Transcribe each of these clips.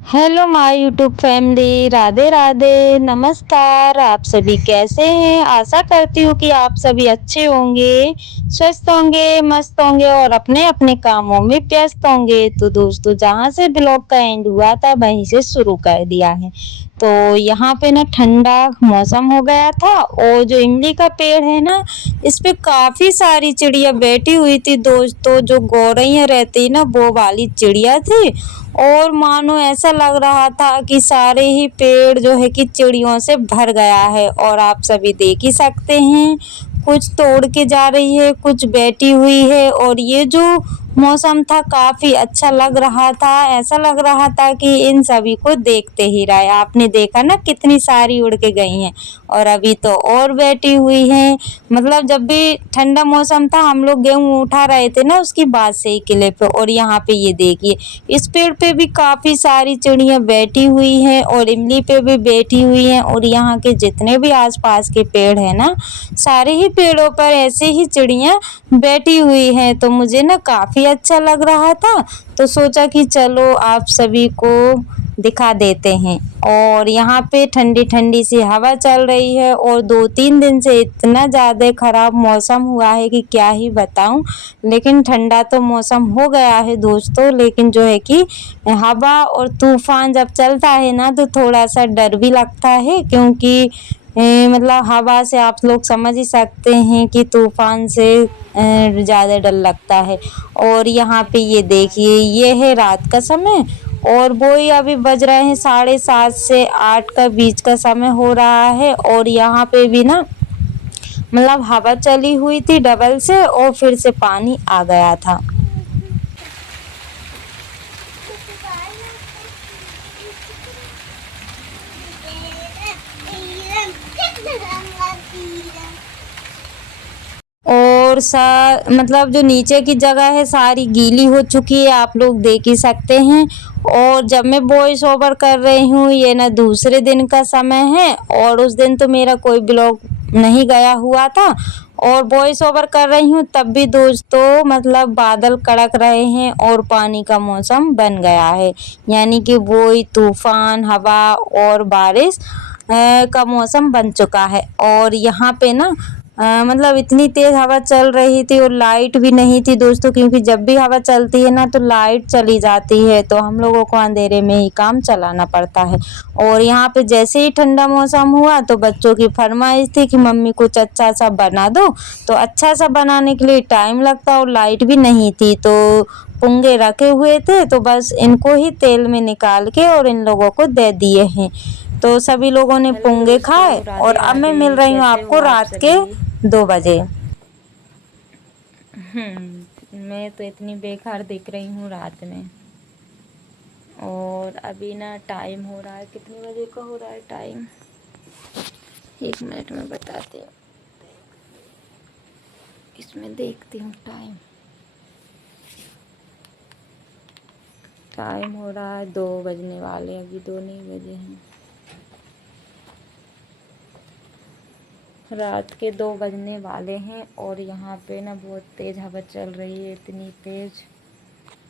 Hello my YouTube family, Radhe Radhe, नमस्कार। आप सभी कैसे हैं? आशा करती हूँ कि आप सभी अच्छे होंगे, स्वस्थ होंगे, मस्त होंगे और अपने अपने कामों में व्यस्त होंगे। तो दोस्तों, जहाँ से ब्लॉग का एंड हुआ था वहीं से शुरू कर दिया है। तो यहाँ पे ना ठंडा मौसम हो गया था और जो इमली का पेड़ है ना, इस पे काफी सारी चिड़िया बैठी हुई थी दोस्तों। जो गौरैया रहती ना, वो वाली चिड़िया थी। और मानो ऐसा लग रहा था कि सारे ही पेड़ जो है कि चिड़ियों से भर गया है। और आप सभी देख ही सकते हैं, कुछ तोड़ के जा रही है, कुछ बैठी हुई है। और ये जो मौसम था काफी अच्छा लग रहा था, ऐसा लग रहा था कि इन सभी को देखते ही रहे। आपने देखा ना कितनी सारी उड़ के गई हैं और अभी तो और बैठी हुई हैं। मतलब जब भी ठंडा मौसम था, हम लोग गेहूं उठा रहे थे ना उसकी बात से ही किले पे। और यहाँ पे ये देखिए, इस पेड़ पे भी काफी सारी चिड़िया बैठी हुई हैं और इमली पे भी बैठी हुई हैं। और यहाँ के जितने भी आसपास के पेड़ हैं ना, सारे ही पेड़ों पर ऐसे ही चिड़िया बैठी हुई हैं। तो मुझे ना काफी अच्छा लग रहा था, तो सोचा कि चलो आप सभी को दिखा देते हैं। और यहाँ पे ठंडी ठंडी सी हवा चल रही है और 2-3 दिन से इतना ज़्यादा खराब मौसम हुआ है कि क्या ही बताऊं। लेकिन ठंडा तो मौसम हो गया है दोस्तों, लेकिन जो है कि हवा और तूफान जब चलता है ना, तो थोड़ा सा डर भी लगता है। क्योंकि मतलब हवा से आप लोग समझ ही सकते हैं कि तूफान से ज़्यादा डर लगता है। और यहाँ पे ये देखिए, ये है रात का समय और वो ही अभी बज रहे हैं 7:30 से 8 का बीच का समय हो रहा है। और यहाँ पे भी ना मतलब हवा चली हुई थी डबल से और फिर से पानी आ गया था। और मतलब जो नीचे की जगह है सारी गीली हो चुकी है, आप लोग देख ही सकते हैं। और जब मैं वॉइस ओवर कर रही हूँ, ये ना दूसरे दिन का समय है और उस दिन तो मेरा कोई ब्लॉग नहीं गया हुआ था। और वॉइस ओवर कर रही हूँ तब भी दोस्तों मतलब बादल कड़क रहे हैं और पानी का मौसम बन गया है। यानी कि वही तूफान, हवा और बारिश का मौसम बन चुका है। और यहाँ पे ना मतलब इतनी तेज हवा चल रही थी और लाइट भी नहीं थी दोस्तों। क्योंकि जब भी हवा चलती है ना, तो लाइट चली जाती है, तो हम लोगों को अंधेरे में ही काम चलाना पड़ता है। और यहाँ पे जैसे ही ठंडा मौसम हुआ तो बच्चों की फरमाइश थी कि मम्मी कुछ अच्छा सा बना दो। तो अच्छा सा बनाने के लिए टाइम लगता और लाइट भी नहीं थी, तो पुंगे रखे हुए थे, तो बस इनको ही तेल में निकाल के और इन लोगों को दे दिए हैं। तो सभी लोगों ने हेलो पुंगे खाए दोस्तों, और राधे अब मैं मिल राधे। रही हूँ कैसे हो आपको आप रात के सभी? 2 बजे। मैं तो इतनी बेकार दिख रही हूँ रात में। और अभी ना टाइम हो रहा है, कितने बजे का हो रहा है टाइम? 1 मिनट में बताती हूँ, इसमें देखती हूँ टाइम। टाइम हो रहा है 2 बजने वाले, अभी 2 नहीं बजे हैं। रात के 2 बजने वाले हैं और यहाँ पे ना बहुत तेज़ हवा चल रही है, इतनी तेज़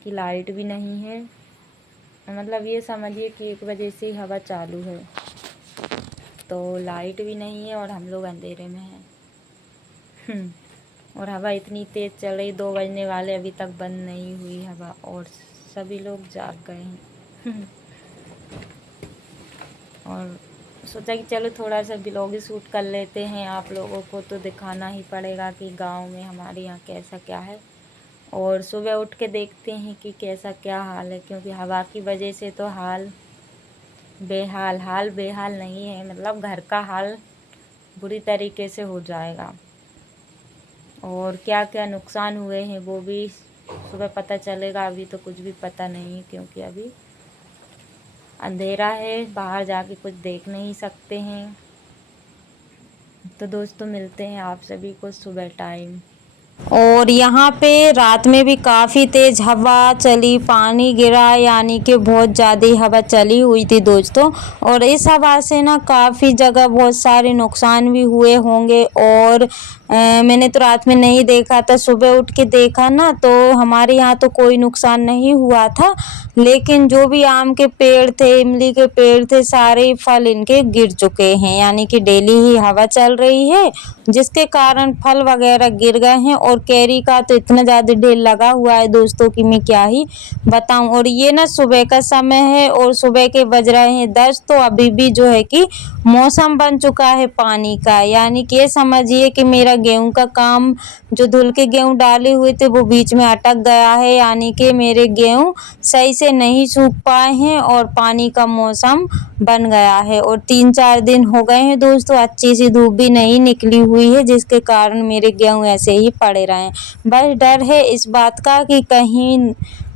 कि लाइट भी नहीं है। मतलब ये समझिए कि 1 बजे से ही हवा चालू है, तो लाइट भी नहीं है और हम लोग अंधेरे में हैं। और हवा इतनी तेज़ चल रही, 2 बजने वाले, अभी तक बंद नहीं हुई हवा और सभी लोग जाग गए हैं। और सोचा कि चलो थोड़ा सा ब्लॉग शूट कर लेते हैं, आप लोगों को तो दिखाना ही पड़ेगा कि गांव में हमारे यहाँ कैसा क्या है। और सुबह उठ के देखते हैं कि कैसा क्या हाल है, क्योंकि हवा की वजह से तो हाल बेहाल नहीं है, मतलब घर का हाल बुरी तरीके से हो जाएगा। और क्या क्या नुकसान हुए हैं वो भी सुबह पता चलेगा, अभी तो कुछ भी पता नहीं है क्योंकि अभी अंधेरा है, बाहर जाके कुछ देख नहीं सकते हैं। तो दोस्तों मिलते हैं आप सभी को सुबह टाइम। और यहाँ पे रात में भी काफ़ी तेज़ हवा चली, पानी गिरा, यानी कि बहुत ज़्यादा हवा चली हुई थी दोस्तों। और इस हवा से ना काफ़ी जगह बहुत सारे नुकसान भी हुए होंगे। और मैंने तो रात में नहीं देखा था, सुबह उठ के देखा ना तो हमारे यहाँ तो कोई नुकसान नहीं हुआ था, लेकिन जो भी आम के पेड़ थे, इमली के पेड़ थे, सारे फल इनके गिर चुके हैं, यानी कि डेली ही हवा चल रही है जिसके कारण फल वगैरह गिर गए हैं। और कैरी का तो इतना ज़्यादा ढेर लगा हुआ है दोस्तों कि मैं क्या ही बताऊं। और ये ना सुबह का समय है और सुबह के बज रहे हैं 10, तो अभी भी जो है कि मौसम बन चुका है पानी का, यानी कि ये समझिए कि मेरा गेहूं का काम, जो धुल के गेहूं डाले हुए थे वो बीच में अटक गया है, यानी कि मेरे गेहूं सही से नहीं सूख पाए हैं और पानी का मौसम बन गया है। और 3-4 दिन हो गए हैं दोस्तों, अच्छी सी धूप भी नहीं निकली हुई है जिसके कारण मेरे गेहूं ऐसे ही पड़े रहे। बस डर है इस बात का कि कहीं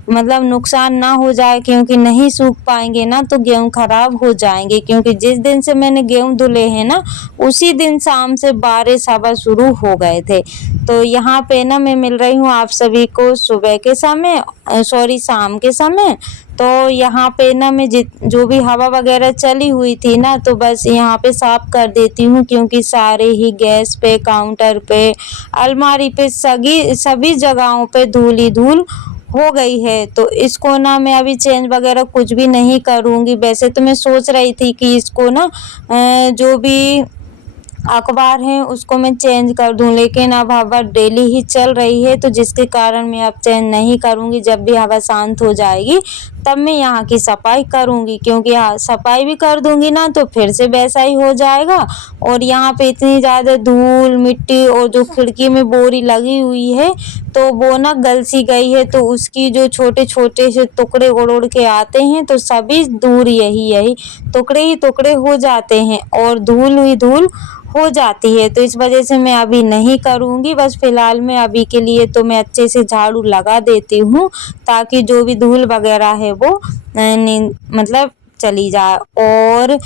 मतलब नुकसान ना हो जाए, क्योंकि नहीं सूख पाएंगे ना तो गेहूं खराब हो जाएंगे। क्योंकि जिस दिन से मैंने गेहूं धुले हैं ना उसी दिन शाम से बारिश हवा शुरू हो गए थे। तो यहाँ पे ना मैं मिल रही हूँ आप सभी को सुबह के समय, सॉरी शाम के समय। तो यहाँ पे ना मैं जो भी हवा वगैरह चली हुई थी ना तो बस यहाँ पे साफ कर देती हूँ, क्योंकि सारे ही गैस पे, काउंटर पे, अलमारी पे, सभी जगहों पे धूल ही धूल हो गई है। तो इसको ना मैं अभी चेंज वगैरह कुछ भी नहीं करूँगी। वैसे तो मैं सोच रही थी कि इसको ना जो भी अखबार है उसको मैं चेंज कर दूं, लेकिन अब हवा डेली ही चल रही है तो जिसके कारण मैं अब चेंज नहीं करूंगी। जब भी हवा शांत हो जाएगी तब मैं यहाँ की सफाई करूंगी, क्योंकि सफाई भी कर दूंगी ना तो फिर से वैसा ही हो जाएगा। और यहाँ पे इतनी ज़्यादा धूल मिट्टी, और जो खिड़की में बोरी लगी हुई है तो वो ना गल सी गई है, तो उसकी जो छोटे छोटे से टुकड़े उड़ उड़ के आते हैं तो सभी दूर यही यही टुकड़े ही टुकड़े हो जाते हैं और धूल ही धूल हो जाती है। तो इस वजह से मैं अभी नहीं करूँगी। बस फ़िलहाल में अभी के लिए तो मैं अच्छे से झाड़ू लगा देती हूँ, ताकि जो भी धूल वगैरह है वो मतलब चली जाए। और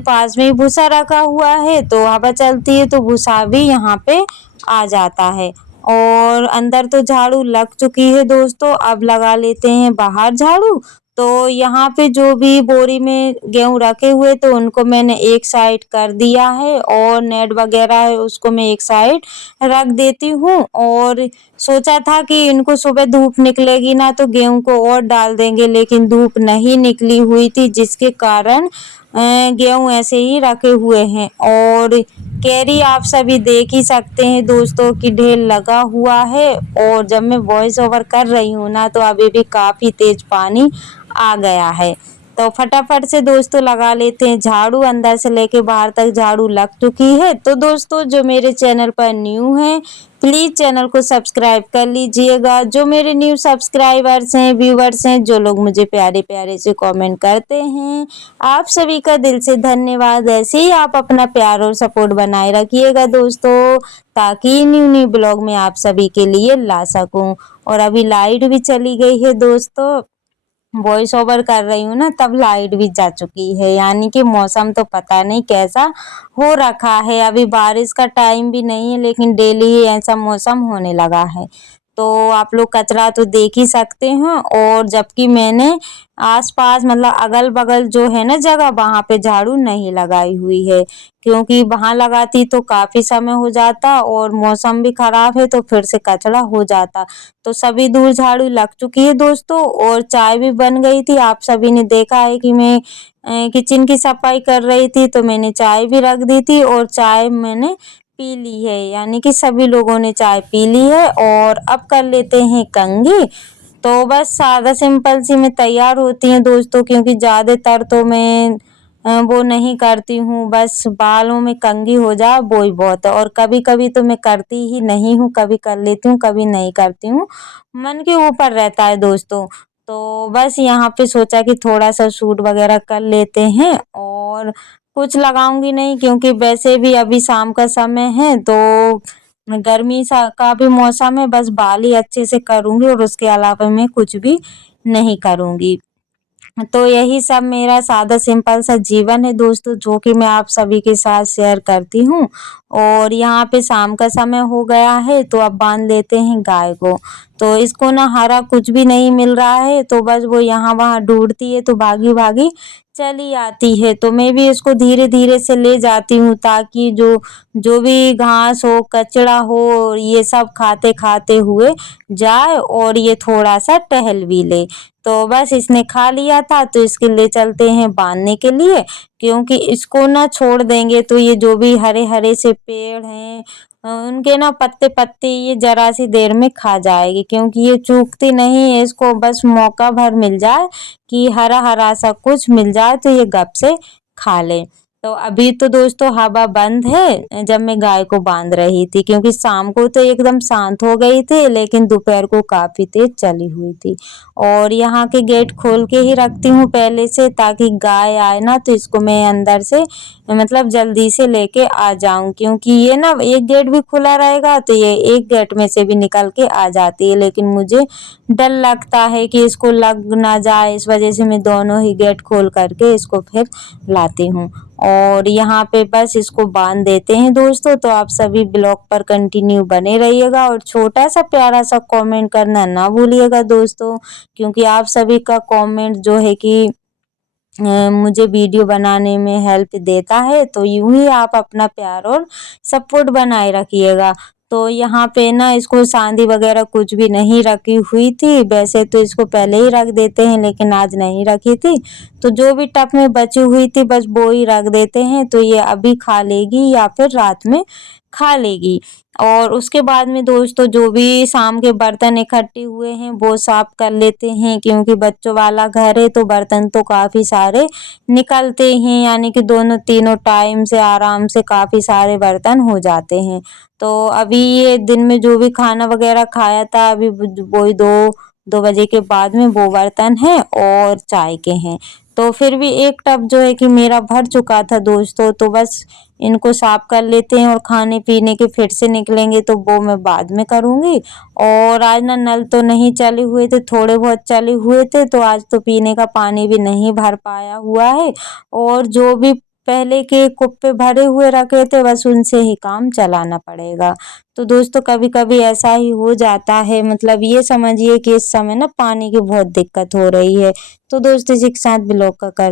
पास में ही भूसा रखा हुआ है तो हवा चलती है तो भूसा भी यहाँ पे आ जाता है। और अंदर तो झाड़ू लग चुकी है दोस्तों, अब लगा लेते हैं बाहर झाड़ू। तो यहाँ पे जो भी बोरी में गेहूँ रखे हुए तो उनको मैंने एक साइड कर दिया है, और नेट वगैरह है उसको मैं एक साइड रख देती हूँ। और सोचा था कि इनको सुबह धूप निकलेगी ना तो गेहूँ को और डाल देंगे, लेकिन धूप नहीं निकली हुई थी जिसके कारण गेहूँ ऐसे ही रखे हुए हैं। और कैरी आप सभी देख ही सकते हैं दोस्तों कि ढेर लगा हुआ है। और जब मैं वॉइस ओवर कर रही हूँ ना तो अभी भी काफ़ी तेज पानी आ गया है। तो फटाफट से दोस्तों लगा लेते हैं झाड़ू, अंदर से लेके बाहर तक झाड़ू लग चुकी है। तो दोस्तों जो मेरे चैनल पर न्यू हैं प्लीज़ चैनल को सब्सक्राइब कर लीजिएगा। जो मेरे न्यू सब्सक्राइबर्स हैं, व्यूवर्स हैं, जो लोग मुझे प्यारे प्यारे से कमेंट करते हैं, आप सभी का दिल से धन्यवाद। ऐसे ही आप अपना प्यार और सपोर्ट बनाए रखिएगा दोस्तों, ताकि न्यू न्यू ब्लॉग में आप सभी के लिए ला सकूं। और अभी लाइट भी चली गई है दोस्तों, वॉइस ओवर कर रही हूँ ना तब लाइट भी जा चुकी है, यानी कि मौसम तो पता नहीं कैसा हो रखा है। अभी बारिश का टाइम भी नहीं है लेकिन डेली ही ऐसा मौसम होने लगा है। तो आप लोग कचरा तो देख ही सकते हैं। और जबकि मैंने आसपास मतलब अगल बगल जो है ना जगह वहाँ पे झाड़ू नहीं लगाई हुई है, क्योंकि वहाँ लगाती तो काफ़ी समय हो जाता और मौसम भी खराब है तो फिर से कचरा हो जाता। तो सभी दूर झाड़ू लग चुकी है दोस्तों, और चाय भी बन गई थी। आप सभी ने देखा है कि मैं किचन की सफाई कर रही थी तो मैंने चाय भी रख दी थी और चाय मैंने पी ली है, यानी कि सभी लोगों ने चाय पी ली है। और अब कर लेते हैं कंघी। तो बस सादा सिंपल सी मैं तैयार होती हूँ दोस्तों, क्योंकि ज़्यादातर तो मैं वो नहीं करती हूँ, बस बालों में कंघी हो जाए वो ही बहुत है। और कभी कभी तो मैं करती ही नहीं हूँ, कभी कर लेती हूँ कभी नहीं करती हूँ, मन के ऊपर रहता है दोस्तों। तो बस यहाँ पे सोचा कि थोड़ा सा सूट वगैरह कर लेते हैं, और कुछ लगाऊंगी नहीं क्योंकि वैसे भी अभी शाम का समय है तो गर्मी सा का भी मौसम है। बस बाल ही अच्छे से करूंगी और उसके अलावा मैं कुछ भी नहीं करूंगी। तो यही सब मेरा सादा सिंपल सा जीवन है दोस्तों, जो कि मैं आप सभी के साथ शेयर करती हूँ। और यहाँ पे शाम का समय हो गया है, तो अब बांध लेते हैं गाय को। तो इसको ना हरा कुछ भी नहीं मिल रहा है, तो बस वो यहाँ वहाँ ढूंढती है, तो भागी भागी चली आती है। तो मैं भी इसको धीरे धीरे से ले जाती हूँ, ताकि जो जो भी घास हो, कचरा हो, ये सब खाते खाते हुए जाए और ये थोड़ा सा टहल भी ले। तो बस इसने खा लिया था, तो इसके ले चलते हैं बांधने के लिए, क्योंकि इसको ना छोड़ देंगे तो ये जो भी हरे हरे से पेड़ हैं, उनके ना पत्ते पत्ते ये जरा सी देर में खा जाएगी, क्योंकि ये चूकती नहीं है। इसको बस मौका भर मिल जाए कि हरा हरा सा कुछ मिल जाए, तो ये गप से खा ले। तो अभी तो दोस्तों हवा बंद है, जब मैं गाय को बांध रही थी, क्योंकि शाम को तो एकदम शांत हो गई थी, लेकिन दोपहर को काफी तेज चली हुई थी। और यहाँ के गेट खोल के ही रखती हूँ पहले से, ताकि गाय आए ना तो इसको मैं अंदर से मतलब जल्दी से लेके आ जाऊं, क्योंकि ये ना एक गेट भी खुला रहेगा तो ये एक गेट में से भी निकल के आ जाती है, लेकिन मुझे डर लगता है कि इसको लग ना जाए, इस वजह से मैं दोनों ही गेट खोल करके इसको फिर लाती हूँ। और यहाँ पे बस इसको बांध देते हैं दोस्तों। तो आप सभी ब्लॉग पर कंटिन्यू बने रहिएगा, और छोटा सा प्यारा सा कमेंट करना ना भूलिएगा दोस्तों, क्योंकि आप सभी का कमेंट जो है कि मुझे वीडियो बनाने में हेल्प देता है। तो यूं ही आप अपना प्यार और सपोर्ट बनाए रखिएगा। तो यहाँ पे ना इसको सांदी वगैरह कुछ भी नहीं रखी हुई थी, वैसे तो इसको पहले ही रख देते हैं, लेकिन आज नहीं रखी थी। तो जो भी टब में बची हुई थी बस वो ही रख देते हैं, तो ये अभी खा लेगी या फिर रात में खा लेगी। और उसके बाद में दोस्तों जो भी शाम के बर्तन इकट्ठे हुए हैं वो साफ कर लेते हैं, क्योंकि बच्चों वाला घर है तो बर्तन तो काफ़ी सारे निकलते हैं, यानी कि दोनों तीनों टाइम से आराम से काफ़ी सारे बर्तन हो जाते हैं। तो अभी ये दिन में जो भी खाना वगैरह खाया था, अभी वही 2 बजे के बाद में वो बर्तन हैं और चाय के हैं। तो फिर भी एक टब जो है कि मेरा भर चुका था दोस्तों, तो बस इनको साफ कर लेते हैं, और खाने पीने के फिर से निकलेंगे तो वो मैं बाद में करूँगी। और आज ना नल तो नहीं चले हुए थे, थोड़े बहुत चले हुए थे, तो आज तो पीने का पानी भी नहीं भर पाया हुआ है। और जो भी पहले के कुप्पे भरे हुए रखे थे बस उनसे ही काम चलाना पड़ेगा। तो दोस्तों कभी कभी ऐसा ही हो जाता है, मतलब ये समझिए कि इस समय ना पानी की बहुत दिक्कत हो रही है। तो दोस्तों इसी के साथ ब्लॉग का कर